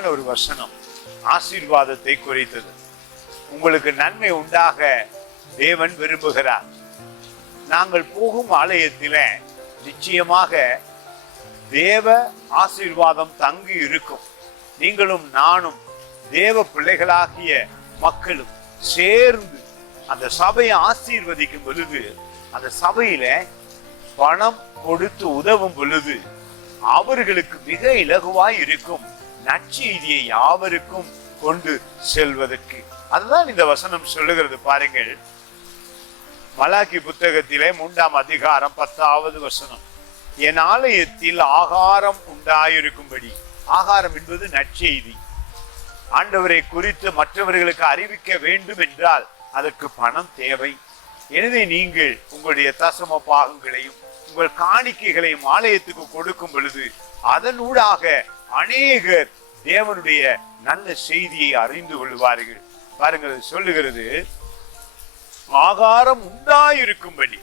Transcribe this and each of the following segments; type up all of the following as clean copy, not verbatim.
அருமையான ஒரு வசனம் ஆசீர்வாதத்தை குறித்தது. உங்களுக்கு நன்மை உண்டாக தேவன் விரும்புகிறார். நாங்கள் போகும் ஆலயத்தில நிச்சயமாக தேவ ஆசீர்வாதம் தங்கி இருக்கும். நீங்களும் நானும் தேவ பிள்ளைகளாகிய மக்களும் சேர்ந்து அந்த சபையை ஆசீர்வதிக்கும் பொழுது, அந்த சபையில பணம் கொடுத்து உதவும் பொழுது அவர்களுக்கு மிக இலகுவாய் இருக்கும் நற்செய்தியை யாவருக்கும் கொண்டு செல்வதற்கு. அதுதான் இந்த வசனம் சொல்லுகிறது. பாருங்கள், மலாக்கி புத்தகத்திலே 3ஆம் அதிகாரம் 10வது வசனம், என் ஆலயத்தில் ஆகாரம் உண்டாயிருக்கும்படி. ஆகாரம் என்பது நற்செய்தி. ஆண்டவரை குறித்து மற்றவர்களுக்கு அறிவிக்க வேண்டும் என்றால் அதற்கு பணம் தேவை. எனவே நீங்கள் உங்களுடைய தசம பாகங்களையும் உங்கள் காணிக்கைகளையும் ஆலயத்துக்கு கொடுக்கும் பொழுது அதனூடாக அநேகர் தேவனுடைய நல்ல செய்தியை அறிந்து கொள்வார்கள். பாருங்கள், சொல்லுகிறது ஆகாரம் உண்டாயிருக்கும்படி,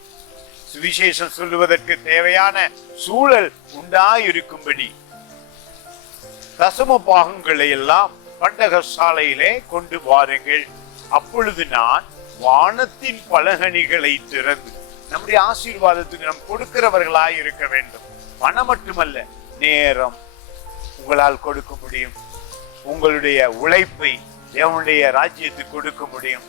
சுவிசேஷம் சொல்லுவதற்கு தேவையான சூழல் உண்டாயிருக்கும்படி தசம பாகங்களை எல்லாம் பண்டக சாலையிலே கொண்டு வாருங்கள். அப்பொழுது நான் வானத்தின் பலகணிகளை திறந்து, நம்முடைய ஆசீர்வாதத்துக்கு நாம் கொடுக்கிறவர்களாய் இருக்க வேண்டும். பணம் மட்டுமல்ல, நேரம் உங்களால் கொடுக்க முடியும். உங்களுடைய உழைப்பை தேவனுடைய ராஜ்யத்துக்கு கொடுக்க முடியும்.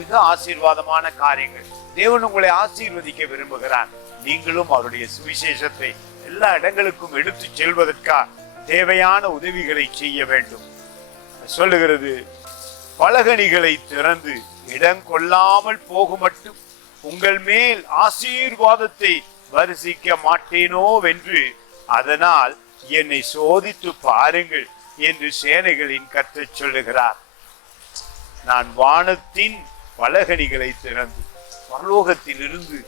மிக ஆசீர்வாதமான காரியங்கள். தேவன் உங்களை ஆசீர்வதிக்க விரும்புகிறார். நீங்களும் அவருடைய சுவிசேஷத்தை எல்லா இடங்களுக்கும் எடுத்து செல்வதற்காக தேவையான உதவிகளை செய்ய வேண்டும். சொல்லுகிறது, பலகணிகளை திறந்து இடம் கொள்ளாமல் போக மட்டும் உங்கள் மேல் ஆசீர்வாதத்தை வரிசிக்க மாட்டேனோ வென்று, அதனால் என்னை சோதித்து பாருங்கள் என்று சேனைகளின் கர்த்தர் சொல்லுகிறார். நான் வானத்தின் பலகணிகளை திறந்து, பரலோகத்தில் இருந்து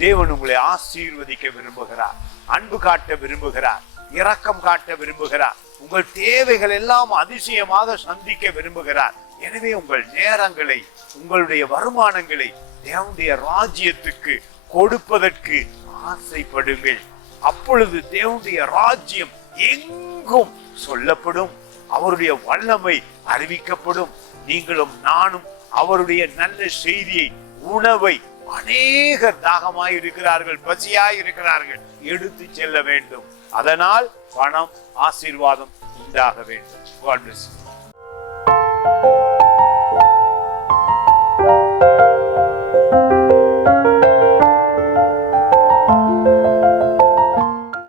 தேவன் உங்களை ஆசீர்வதிக்க விரும்புகிறார். அன்பு காட்ட விரும்புகிறார். இரக்கம் காட்ட விரும்புகிறார். உங்கள் தேவைகள் எல்லாம் அதிசயமாக சந்திக்க விரும்புகிறார். எனவே உங்கள் நேரங்களை, உங்களுடைய வருமானங்களை தேவனுடைய ராஜ்யத்துக்கு கொடுப்பதற்கு ஆசைப்படுங்கள். அப்பொழுது தேவனுடைய ராஜ்யம் எங்கும் சொல்லப்படும். அவருடைய வல்லமை அறிவிக்கப்படும். நீங்களும் நானும் அவருடைய நல்ல செய்தியை, உணவை, அநேகர் தாகமாய் இருக்கிறார்கள், பசியாய் இருக்கிறார்கள், எடுத்து செல்ல வேண்டும். அதனால் பணம், ஆசீர்வாதம் உண்டாக வேண்டும். God bless you.